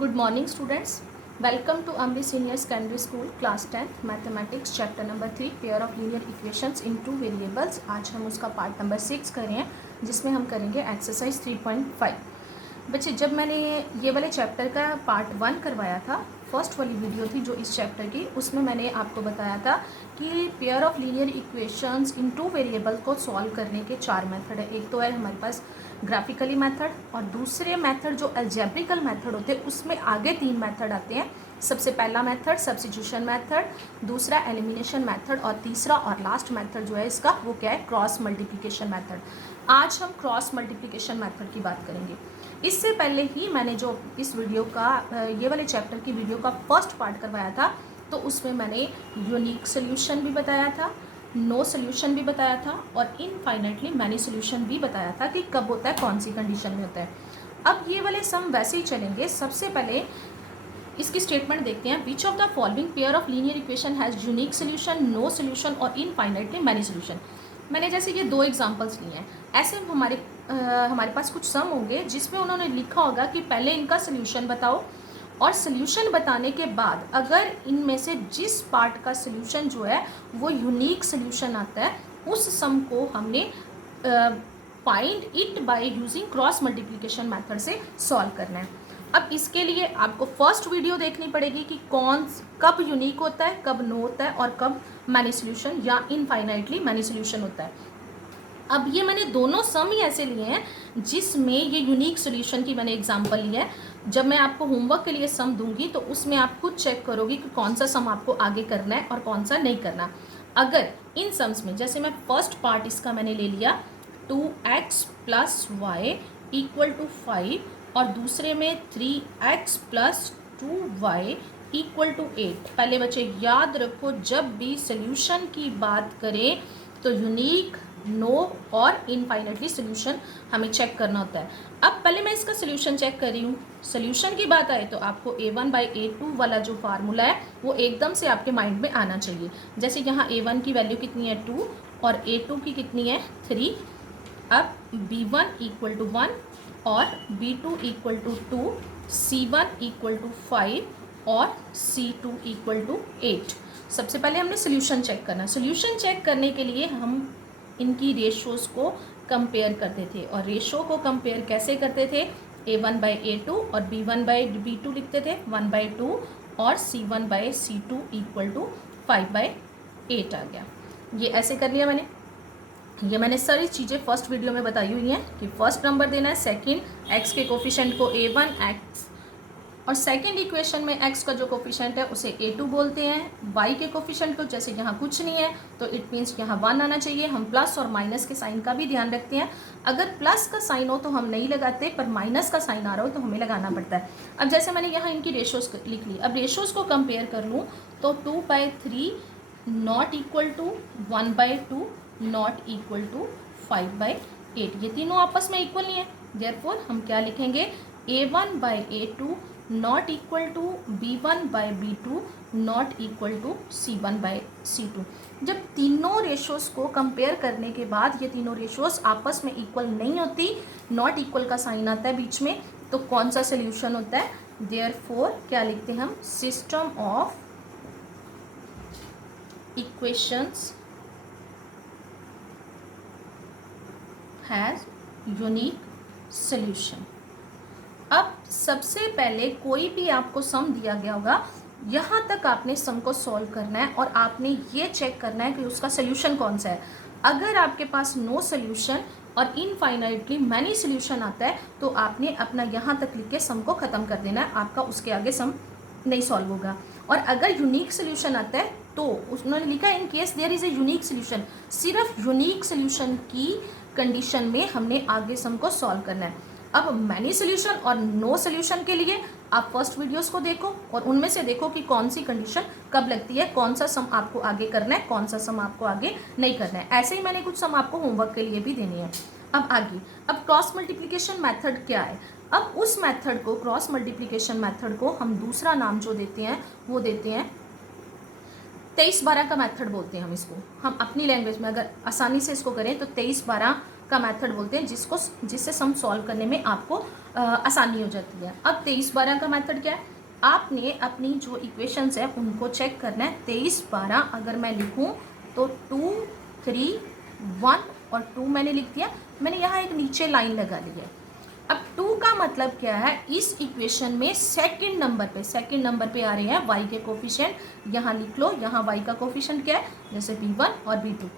Good morning students. Welcome to Amri Senior Secondary School Class 10th Mathematics Chapter number 3 Pair of Linear Equations in Two Variables। आज हम उसका part number 6 कर रहे हैं जिसमें हम करेंगे एक्सरसाइज 3.5। बच्चे जब मैंने ये वाले चैप्टर का पार्ट 1 करवाया था, फर्स्ट वाली वीडियो थी जो इस चैप्टर की, उसमें मैंने आपको बताया था कि pair of linear equations in two variable को सॉल्व करने के 4 मेथड है। एक तो है हमारे पास ग्राफिकली मेथड, और दूसरे मेथड जो अलजेब्रिकल मेथड होते हैं उसमें आगे 3 मेथड आते हैं। सबसे पहला मेथड सब्स्टिट्यूशन मेथड, दूसरा एलिमिनेशन मेथड, और तीसरा और लास्ट मेथड जो है इसका वो क्या है, क्रॉस मल्टीप्लिकेशन मेथड। आज हम क्रॉस मल्टीप्लिकेशन मेथड की बात करेंगे। इससे पहले ही मैंने जो इस वीडियो का ये वाले चैप्टर की वीडियो का फर्स्ट पार्ट करवाया था, तो उसमें मैंने यूनिक सोल्यूशन भी बताया था, नो सोल्यूशन भी बताया था, और इनफाइनाइटली मैनी सोल्यूशन भी बताया था कि कब होता है, कौन सी कंडीशन में होता है। अब ये वाले सम वैसे ही चलेंगे। सबसे पहले इसकी स्टेटमेंट देखते हैं। Which of the following pair of linear equation has unique solution, no solution और इनफाइनाइटली मैनी सोल्यूशन। मैंने जैसे ये 2 एग्जांपल्स लिए हैं, ऐसे हमारे पास कुछ सम होंगे जिसमें उन्होंने लिखा होगा कि पहले इनका सोल्यूशन बताओ, और सोल्यूशन बताने के बाद अगर इनमें से जिस पार्ट का सोल्यूशन जो है वो यूनिक सोल्यूशन आता है, उस सम को हमने find it by using cross multiplication method से सॉल्व करना है। अब इसके लिए आपको फर्स्ट वीडियो देखनी पड़ेगी कि कब यूनिक होता है, कब नो होता है, और कब मैनी सोल्यूशन या इनफाइनाइटली मैनी सोल्यूशन होता है। अब ये मैंने दोनों सम ही ऐसे लिए हैं जिसमें ये यूनिक सोल्यूशन की मैंने एग्जांपल ली है। जब मैं आपको होमवर्क के लिए सम दूंगी तो उसमें आप खुद चेक करोगे कि कौन सा सम आपको आगे करना है और कौन सा नहीं करना। अगर इन सम्स में, जैसे मैं फर्स्ट पार्ट इसका मैंने ले लिया 2x + y = 5, और दूसरे में 3x + 2y = 8। पहले बच्चे याद रखो, जब भी सोल्यूशन की बात करें तो यूनिक, नो और इनफाइनाइटली सोल्यूशन हमें चेक करना होता है। अब पहले मैं इसका सोल्यूशन चेक कर रही हूँ। सोल्यूशन की बात आए तो आपको a1/a2 वाला जो फार्मूला है वो एकदम से आपके माइंड में आना चाहिए। जैसे यहाँ a1 की वैल्यू कितनी है 2 और a2 की कितनी है 3। अब b1 = 1 और b2 = 2, c1 = 5 और c2 = 8। सबसे पहले हमने सोल्यूशन चेक करना। सोल्यूशन चेक करने के लिए हम इनकी रेशोज़ को कंपेयर करते थे, और रेशो को कंपेयर कैसे करते थे, a1/a2 और b1/b2 लिखते थे 1/2, और c1/c2 = 5/8 आ गया। ये ऐसे कर लिया मैंने। ये मैंने सारी चीज़ें फर्स्ट वीडियो में बताई हुई हैं कि फर्स्ट नंबर देना है, सेकंड x के कोफिशिएंट को a1 x, और सेकंड इक्वेशन में x का जो कोफिशिएंट है उसे a2 बोलते हैं। y के कोफिशिएंट को, जैसे यहाँ कुछ नहीं है तो इट मीन्स यहाँ 1 आना चाहिए। हम प्लस और माइनस के साइन का भी ध्यान रखते हैं। अगर प्लस का साइन हो तो हम नहीं लगाते, पर माइनस का साइन आ रहा हो तो हमें लगाना पड़ता है। अब जैसे मैंने यहाँ इनकी रेशोज़ लिख ली, अब रेशोज़ को कंपेयर कर लूँ तो 2/3 ≠ 1/2 ≠ 5/8। ये तीनों आपस में इक्वल नहीं है, देयरफॉर हम क्या लिखेंगे, a1/a2 ≠ b1/b2 ≠ c1/c2। जब तीनों रेशोज़ को कंपेयर करने के बाद ये तीनों रेशोज़ आपस में इक्वल नहीं होती, नॉट इक्वल का साइन आता है बीच में, तो कौन सा सोल्यूशन होता है, देयरफॉर क्या लिखते हैं हम, system of equations has unique solution. अब सबसे पहले कोई भी आपको सम दिया गया होगा, यहाँ तक आपने सम को सॉल्व करना है और आपने ये चेक करना है कि उसका सोल्यूशन कौन सा है। अगर आपके पास नो सोल्यूशन और इनफाइनाइटली मैनी सोल्यूशन आता है तो आपने अपना यहाँ तक लिख के सम को ख़त्म कर देना है, आपका उसके आगे सम नहीं सॉल्व होगा। और अगर यूनिक सोल्यूशन आता है तो उन्होंने लिखा in case there is a unique solution, सिर्फ यूनिक सोल्यूशन की कंडीशन में हमने आगे सम को सॉल्व करना है। अब मैनी सोल्यूशन और नो सोल्यूशन के लिए आप फर्स्ट वीडियोस को देखो और उनमें से देखो कि कौन सी कंडीशन कब लगती है, कौन सा सम आपको आगे करना है, कौन सा सम आपको आगे नहीं करना है। ऐसे ही मैंने कुछ सम आपको होमवर्क के लिए भी देनी है। अब आगे, अब क्रॉस मल्टीप्लिकेशन मेथड क्या है। अब उस मेथड को, क्रॉस मल्टीप्लिकेशन मेथड को हम दूसरा नाम जो देते हैं वो देते हैं 23/12 का मेथड बोलते हैं हम इसको। हम अपनी लैंग्वेज में अगर आसानी से इसको करें तो 23/12 का मेथड बोलते हैं, जिससे सम सॉल्व करने में आपको आसानी हो जाती है। अब 23-12 का मेथड क्या है, आपने अपनी जो इक्वेशंस है उनको चेक करना है। 23-12 अगर मैं लिखूं तो 2, 3, 1 और 2 मैंने लिख दिया। मैंने यहाँ एक नीचे लाइन लगा ली है। अब 2 का मतलब क्या है, इस इक्वेशन में सेकंड नंबर पे आ रहे हैं y के कोफिशिएंट, यहाँ लिख लो। यहाँ y का कोफिशिएंट क्या है, जैसे b1 और b2,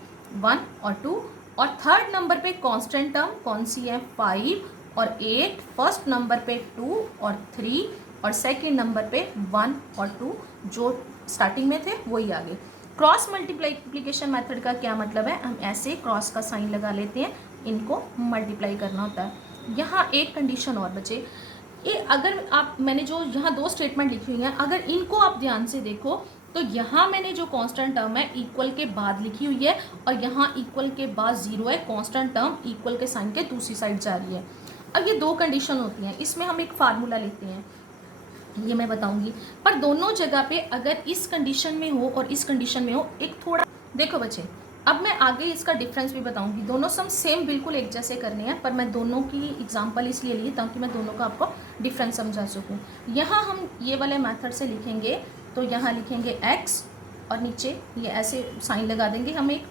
1 और 2। और थर्ड नंबर पे कांस्टेंट टर्म कौन सी है, 5 और 8। फर्स्ट नंबर पे 2 और 3 और सेकंड नंबर पे 1 और 2, जो स्टार्टिंग में थे वही आगे। क्रॉस मल्टीप्लिकेशन मेथड का क्या मतलब है, हम ऐसे क्रॉस का साइन लगा लेते हैं, इनको मल्टीप्लाई करना होता है। यहाँ एक कंडीशन और बचे, ये अगर आप, मैंने जो यहाँ 2 स्टेटमेंट लिखी हुई हैं, अगर इनको आप ध्यान से देखो तो यहाँ मैंने जो कांस्टेंट टर्म है इक्वल के बाद लिखी हुई है और यहाँ इक्वल के बाद 0 है। कांस्टेंट टर्म इक्वल के साइन के दूसरी साइड जा रही है। अब ये 2 कंडीशन होती हैं, इसमें हम एक फार्मूला लेते हैं, ये मैं बताऊंगी। पर दोनों जगह पे अगर इस कंडीशन में हो और इस कंडीशन में हो, एक थोड़ा देखो बच्चे, अब मैं आगे इसका डिफरेंस भी बताऊंगी। दोनों सम सेम बिल्कुल एक जैसे करने हैं, पर मैं दोनों की एग्जांपल इसलिए ली ताकि मैं दोनों का आपको डिफरेंस समझा सकूं। यहाँ हम ये वाले मेथड से लिखेंगे तो यहाँ लिखेंगे x और नीचे ये ऐसे साइन लगा देंगे हम एक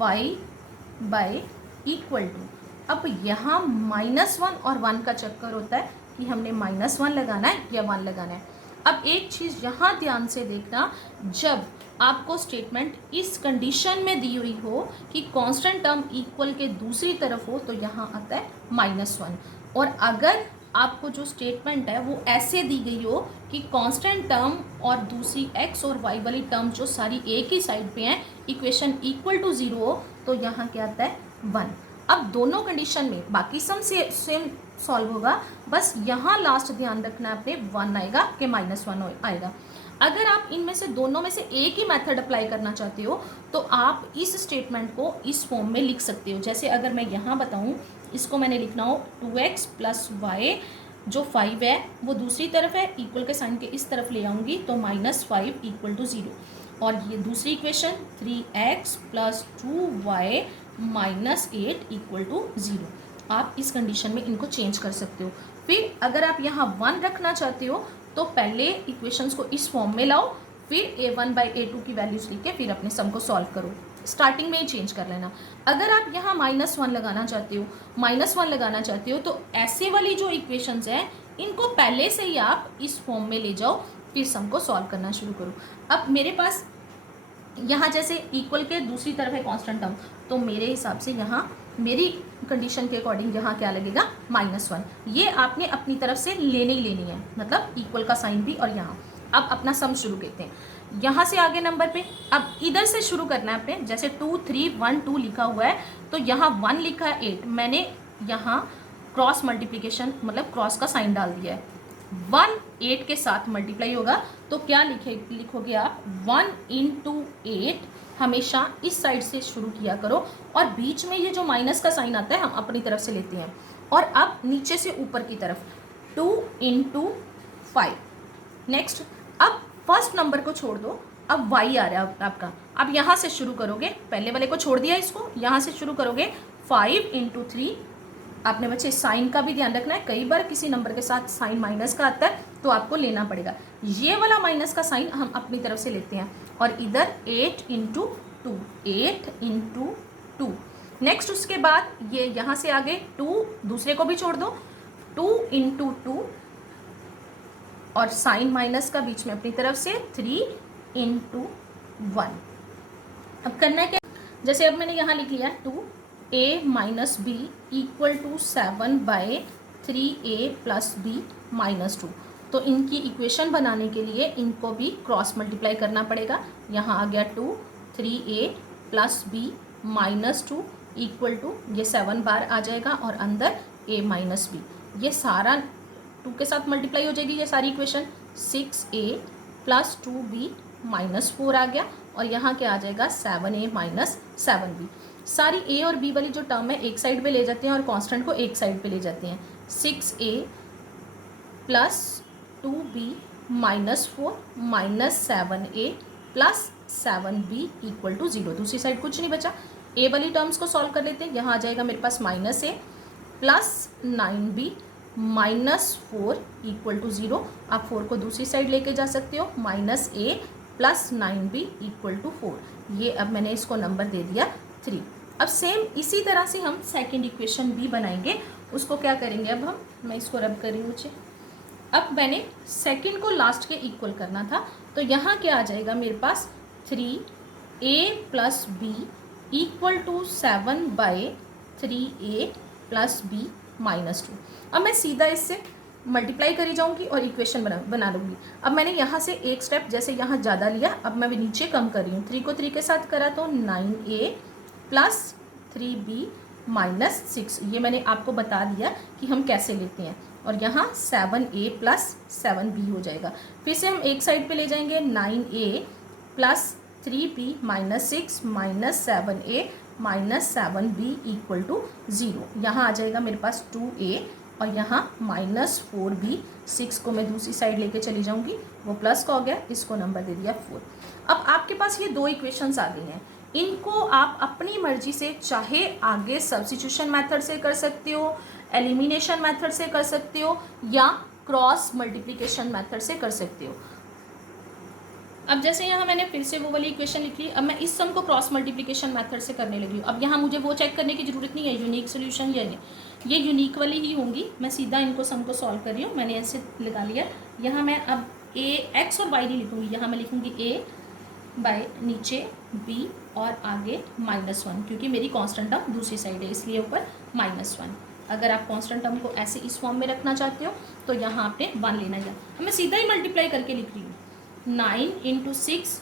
y बाय इक्वल टू। अब यहाँ -1 और 1 का चक्कर होता है कि हमने -1 लगाना है या 1 लगाना है। अब एक चीज़ यहाँ ध्यान से देखना, जब आपको स्टेटमेंट इस कंडीशन में दी हुई हो कि कांस्टेंट टर्म इक्वल के दूसरी तरफ हो तो यहाँ आता है -1। और अगर आपको जो स्टेटमेंट है वो ऐसे दी गई हो कि कांस्टेंट टर्म और दूसरी x और y वाली टर्म जो सारी एक ही साइड पे हैं, इक्वेशन इक्वल टू 0 हो, तो यहाँ क्या आता है 1। अब दोनों कंडीशन में बाकी सम से सेम सॉल्व होगा, बस यहाँ लास्ट ध्यान रखना है आपने, 1 आएगा कि -1 आएगा। अगर आप इनमें से दोनों में से एक ही मेथड अप्लाई करना चाहते हो तो आप इस स्टेटमेंट को इस फॉर्म में लिख सकते हो। जैसे अगर मैं यहाँ बताऊँ, इसको मैंने लिखना हो 2x प्लस y, जो 5 है वो दूसरी तरफ है, इक्वल के साइन के इस तरफ ले आऊँगी तो -5 इक्वल टू 0। और ये दूसरी equation 3x plus 2y minus 8 equal to 0। आप इस कंडीशन में इनको चेंज कर सकते हो। फिर अगर आप यहाँ 1 रखना चाहते हो तो पहले इक्वेशंस को इस फॉर्म में लाओ, फिर a1 बाई a2 की वैल्यूज लिख के फिर अपने सम को सॉल्व करो। स्टार्टिंग में ही चेंज कर लेना। अगर आप यहाँ -1 लगाना चाहते हो तो ऐसे वाली जो इक्वेशंस हैं इनको पहले से ही आप इस फॉर्म में ले जाओ, फिर सम को सॉल्व करना शुरू करो। अब मेरे पास यहाँ जैसे इक्वल के दूसरी तरफ है कांस्टेंट टर्म, तो मेरे हिसाब से यहाँ मेरी कंडीशन के अकॉर्डिंग यहाँ क्या लगेगा -1। ये आपने अपनी तरफ से लेनी ही लेनी है, मतलब इक्वल का साइन भी। और यहाँ अब अपना सम शुरू करते हैं, यहाँ से आगे नंबर पे। अब इधर से शुरू करना है आपने, जैसे 2 3 1 2 लिखा हुआ है तो यहाँ 1 लिखा है 8, मैंने यहाँ क्रॉस मल्टीप्लिकेशन मतलब क्रॉस का साइन डाल दिया है। 1 8 के साथ मल्टीप्लाई होगा तो क्या लिखोगे आप, 1 इंटू 8। हमेशा इस साइड से शुरू किया करो और बीच में ये जो माइनस का साइन आता है हम अपनी तरफ से लेते हैं। और अब नीचे से ऊपर की तरफ 2 इंटू 5। नेक्स्ट, अब फर्स्ट नंबर को छोड़ दो, अब y आ रहा है आपका। अब यहाँ से शुरू करोगे, पहले वाले को छोड़ दिया इसको, यहाँ से शुरू करोगे 5 इंटू 3। आपने बच्चे साइन का भी ध्यान रखना है, कई बार किसी नंबर के साथ साइन माइनस का आता है तो आपको लेना पड़ेगा। ये वाला माइनस का साइन हम अपनी तरफ से लेते हैं। और इधर 8 इंटू 2, 8 इंटू 2। नेक्स्ट उसके बाद ये यहाँ से आगे 2, दूसरे को भी छोड़ दो, 2 इंटू 2 और साइन माइनस का बीच में अपनी तरफ से 3 इंटू 1। अब करना है क्या, जैसे अब मैंने यहाँ लिख लिया 2a minus b equal to 7 by 3a plus b minus 2। तो इनकी इक्वेशन बनाने के लिए इनको भी क्रॉस मल्टीप्लाई करना पड़ेगा। यहाँ आ गया 2 3a plus b minus 2 equal to, ये 7 बार आ जाएगा और अंदर a माइनस b, ये सारा 2 के साथ मल्टीप्लाई हो जाएगी ये सारी equation. 6a plus 2b minus 4 आ गया और यहाँ क्या आ जाएगा 7a माइनस 7b। सारी a और b वाली जो टर्म है एक साइड पे ले जाते हैं और कांस्टेंट को एक साइड पे ले जाते हैं। 6a plus 2b minus 4 minus 7a plus 7b equal to 0। दूसरी साइड कुछ नहीं बचा। ए वाली टर्म्स को सॉल्व कर लेते हैं। यहाँ आ जाएगा मेरे पास -a plus 9b minus 4 equal to 0। आप 4 को दूसरी साइड लेके जा सकते हो, -a plus 9b equal to 4। ये अब मैंने इसको नंबर दे दिया 3। अब सेम इसी तरह से हम सेकेंड इक्वेशन भी बनाएंगे। उसको क्या करेंगे अब हम, मैं इसको रब कर रही हूँ नीचे। अब मैंने सेकेंड को लास्ट के इक्वल करना था, तो यहाँ क्या आ जाएगा मेरे पास 3a plus B equal to 7/3a plus b minus 2। अब मैं सीधा इससे मल्टीप्लाई करी जाऊंगी और इक्वेशन बना लूँगी। अब मैंने यहाँ से एक स्टेप जैसे यहाँ ज़्यादा लिया, अब मैं भी नीचे कम कर रही हूँ। 3 को 3 के साथ करा तो 9a प्लस 3b माइनस 6। ये मैंने आपको बता दिया कि हम कैसे लेते हैं। और यहाँ 7a प्लस 7b हो जाएगा। फिर से हम एक साइड पे ले जाएंगे, 9a plus 3b minus 6 minus 7a minus 7b equal to 0। यहाँ आ जाएगा मेरे पास 2a और यहाँ -4b। 6 को मैं दूसरी साइड लेके चली जाऊँगी, वो प्लस का हो गया, इसको नंबर दे दिया 4। अब आपके पास ये दो इक्वेशंस आ गई हैं। इनको आप अपनी मर्जी से चाहे आगे सब्स्टिट्यूशन मेथड से कर सकते हो, एलिमिनेशन मेथड से कर सकते हो, या क्रॉस मल्टीप्लिकेशन मेथड से कर सकते हो। अब जैसे यहाँ मैंने फिर से वो वाली इक्वेशन लिख ली। अब मैं इस सम को क्रॉस मल्टीप्लिकेशन मेथड से करने लगी हूँ। अब यहाँ मुझे वो चेक करने की ज़रूरत नहीं है यूनिक सोल्यूशन या नहीं, ये यूनिक वाली ही होंगी। मैं सीधा इनको सम को सॉल्व कर रही हूँ, मैंने ऐसे लगा लिया। यहाँ मैं अब x और y नहीं लिखूँगी, यहाँ मैं लिखूँगी a बाय नीचे b और आगे -1, क्योंकि मेरी कॉन्स्टेंट टर्म दूसरी साइड है इसलिए ऊपर -1। अगर आप कॉन्स्टेंट टर्म को ऐसे इस फॉर्म में रखना चाहते हो तो यहाँ आपने 1 लेना है। मैं सीधा ही मल्टीप्लाई करके लिख रही हूँ। 9 × 6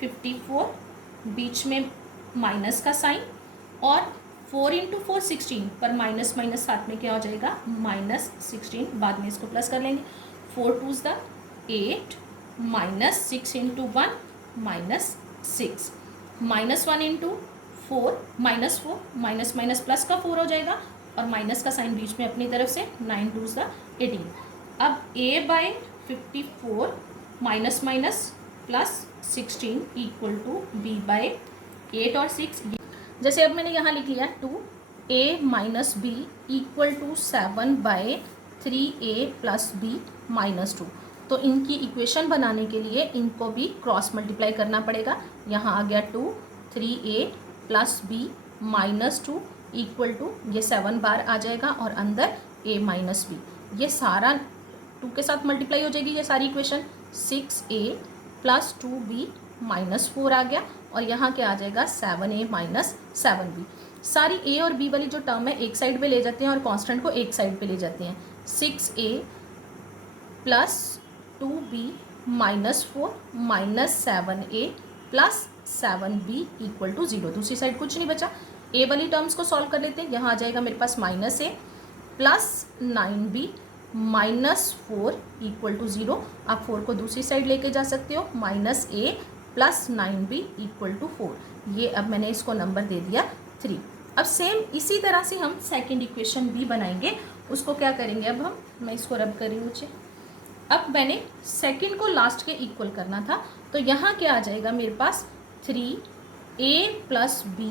54, बीच में माइनस का साइन, और 4 × 4 16, पर माइनस माइनस साथ में क्या हो जाएगा -16। बाद में इसको प्लस कर लेंगे। 4 2s 8 -6 × 1 -6 -1 × 4 -4, माइनस माइनस प्लस का 4 हो जाएगा और माइनस का साइन बीच में अपनी तरफ से 9 2s 18। अब a/54 minus minus plus 16 equal to b/8 और 6। जैसे अब मैंने यहाँ लिख लिया 2a minus b equal to 7/3a plus b minus 2। तो इनकी इक्वेशन बनाने के लिए इनको भी क्रॉस मल्टीप्लाई करना पड़ेगा। यहाँ आ गया 2 3a plus b minus 2 equal to, ये 7 बार आ जाएगा और अंदर a माइनस b। ये सारा 2 के साथ मल्टीप्लाई हो जाएगी ये सारी equation. 6a plus 2b minus 4 आ गया और यहाँ क्या आ जाएगा 7a माइनस 7b। सारी a और b वाली जो टर्म है एक साइड पे ले जाते हैं और कांस्टेंट को एक साइड पे ले जाते हैं। 6a plus 2b minus 4 minus 7a plus 7b equal to 0। दूसरी साइड कुछ नहीं बचा। a वाली टर्म्स को सॉल्व कर लेते हैं। यहाँ आ जाएगा मेरे पास -a plus 9b minus 4 equal to 0। आप 4 को दूसरी साइड लेके जा सकते हो। -a plus 9b equal to 4। ये अब मैंने इसको नंबर दे दिया 3। अब सेम इसी तरह से हम सेकंड इक्वेशन भी बनाएंगे। उसको क्या करेंगे अब हम, मैं इसको रब कर रही हूँ नीचे। अब मैंने सेकंड को लास्ट के इक्वल करना था, तो यहाँ क्या आ जाएगा मेरे पास 3a plus b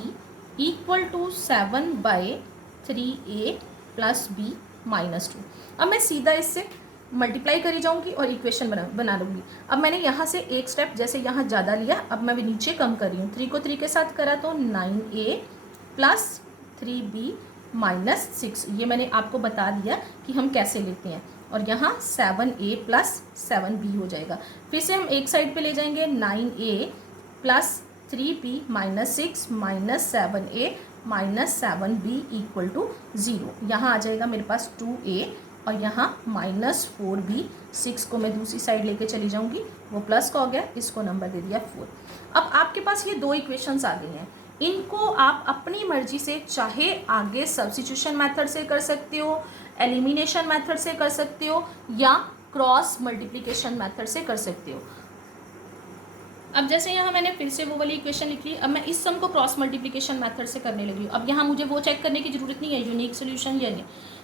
equal to 7/3a plus b minus 2। अब मैं सीधा इससे मल्टीप्लाई करी जाऊंगी और इक्वेशन बना लूँगी। अब मैंने यहाँ से एक स्टेप जैसे यहाँ ज़्यादा लिया, अब मैं भी नीचे कम कर रही हूँ। 3 को 3 के साथ करा तो 9a प्लस 3b माइनस 6। ये मैंने आपको बता दिया कि हम कैसे लेते हैं। और यहाँ 7a प्लस 7b हो जाएगा। फिर से हम एक साइड पे ले जाएंगे, 9a plus 3b minus 6 minus 7a minus 7b equal to 0। यहाँ आ जाएगा मेरे पास 2a और यहाँ -4b। 6 को मैं दूसरी साइड लेके चली जाऊँगी, वो प्लस का हो गया, इसको नंबर दे दिया 4। अब आपके पास ये दो इक्वेशंस आ गई हैं। इनको आप अपनी मर्जी से चाहे आगे सब्स्टिट्यूशन मेथड से कर सकते हो, एलिमिनेशन मेथड से कर सकते हो, या क्रॉस मल्टीप्लिकेशन मेथड से कर सकते हो। अब जैसे यहाँ मैंने फिर से वो वाली इक्वेशन लिख ली। अब मैं इस सम को क्रॉस मल्टीप्लिकेशन मेथड से करने लगी हूँ। अब यहाँ मुझे वो चेक करने की ज़रूरत नहीं है यूनिक सोल्यूशन या नहीं,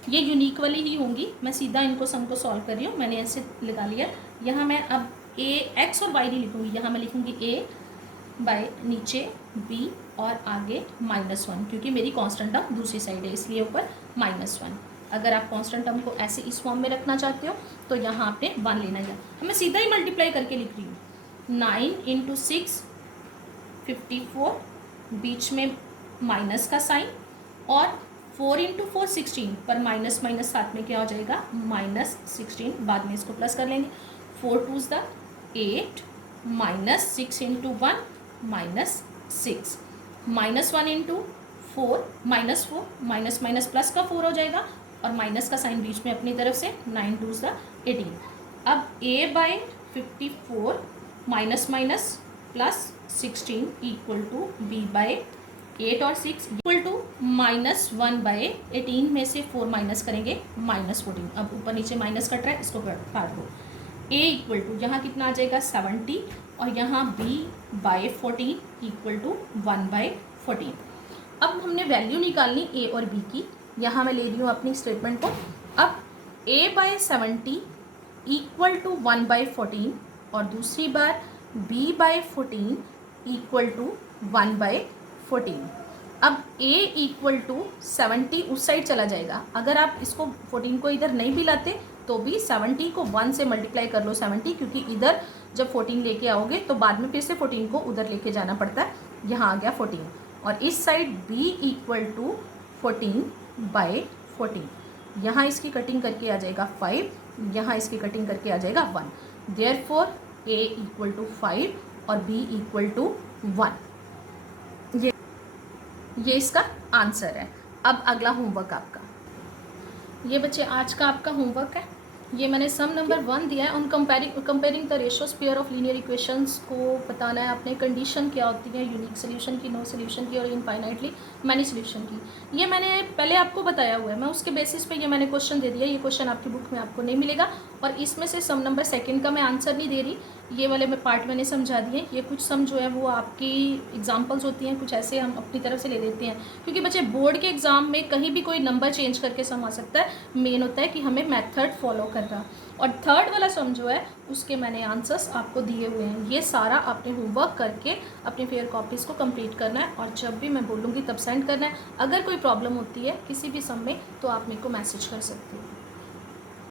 ये यूनिक वाली ही होंगी। मैं सीधा इनको सम को सॉल्व कर रही हूँ, मैंने ऐसे लगा लिया। यहाँ मैं अब x और y नहीं लिखूँगी, यहाँ मैं लिखूँगी a बाय नीचे b और आगे -1, क्योंकि मेरी कांस्टेंट टर्म दूसरी साइड है इसलिए ऊपर -1। अगर आप कांस्टेंट टर्म को ऐसे इस फॉर्म में रखना चाहते हो तो यहाँ आपने 1 लेना है। मैं सीधा ही मल्टीप्लाई करके लिख रही हूँ। 9 × 6 54, बीच में माइनस का साइन, और 4 × 4 16, पर माइनस माइनस साथ में क्या हो जाएगा -16, बाद में इसको प्लस कर लेंगे। 4 2s 8, -6 × 1 -6, -1 × 4 -4, माइनस माइनस प्लस का 4 हो जाएगा, और माइनस का साइन बीच में अपनी तरफ से 9 2s 18। अब a/54 minus minus +16 equal to b/8 और 6 इक्वल टू -1/18 में से 4 माइनस करेंगे -14। अब ऊपर नीचे माइनस कट रहा है, इसको काट दो। a इक्वल टू यहाँ कितना आ जाएगा 70, और यहाँ b/14 इक्वल टू 1/14। अब हमने वैल्यू निकालनी a और b की। यहाँ मैं ले रही हूँ अपनी स्टेटमेंट को। अब a/70 इक्वल टू 1/14, और दूसरी बार b/14 इक्वल टू 1/14। अब a इक्वल टू 70 उस साइड चला जाएगा। अगर आप इसको 14 को इधर नहीं भी लाते तो भी 70 को 1 से मल्टीप्लाई कर लो 70, क्योंकि इधर जब 14 लेके आओगे तो बाद में फिर से 14 को उधर लेके जाना पड़ता है। यहाँ आ गया 14, और इस साइड b इक्वल टू 14/14। यहाँ इसकी कटिंग करके आ जाएगा 5, यहाँ इसकी कटिंग करके आ जाएगा 1। देयरफॉर a इक्वल टू 5 और b इक्वल टू 1। ये इसका आंसर है। अब अगला होमवर्क आपका, ये बच्चे आज का आपका होमवर्क है। ये मैंने सम नंबर 1 दिया है। On comparing the ratios pair of linear equations को बताना है आपने। कंडीशन क्या होती है यूनिक सोल्यूशन की, नो सोल्यूशन की, और इनफाइनाइटली मैनी सोल्यूशन की। ये मैंने पहले आपको बताया हुआ है। मैं उसके बेसिस पे ये मैंने क्वेश्चन दे दिया। ये क्वेश्चन आपकी बुक में आपको नहीं मिलेगा, और इसमें से सम नंबर 2 का मैं आंसर नहीं दे रही। ये वाले में पार्ट मैंने समझा दिए। ये कुछ सम जो है वो आपकी एग्जाम्पल्स होती हैं, कुछ ऐसे हम अपनी तरफ से ले लेते हैं, क्योंकि बच्चे बोर्ड के एग्जाम में कहीं भी कोई नंबर चेंज करके सम आ सकता है। मेन होता है कि हमें मेथड फॉलो करना। और थर्ड वाला सम जो है उसके मैंने आंसर्स आपको दिए हुए हैं। ये सारा आपने होमवर्क करके अपनी फेयर कॉपीज़ को कंप्लीट करना है, और जब भी मैं बोलूँगी तब सेंड करना है। अगर कोई प्रॉब्लम होती है किसी भी सम में तो आप मेरे को मैसेज कर सकते हो।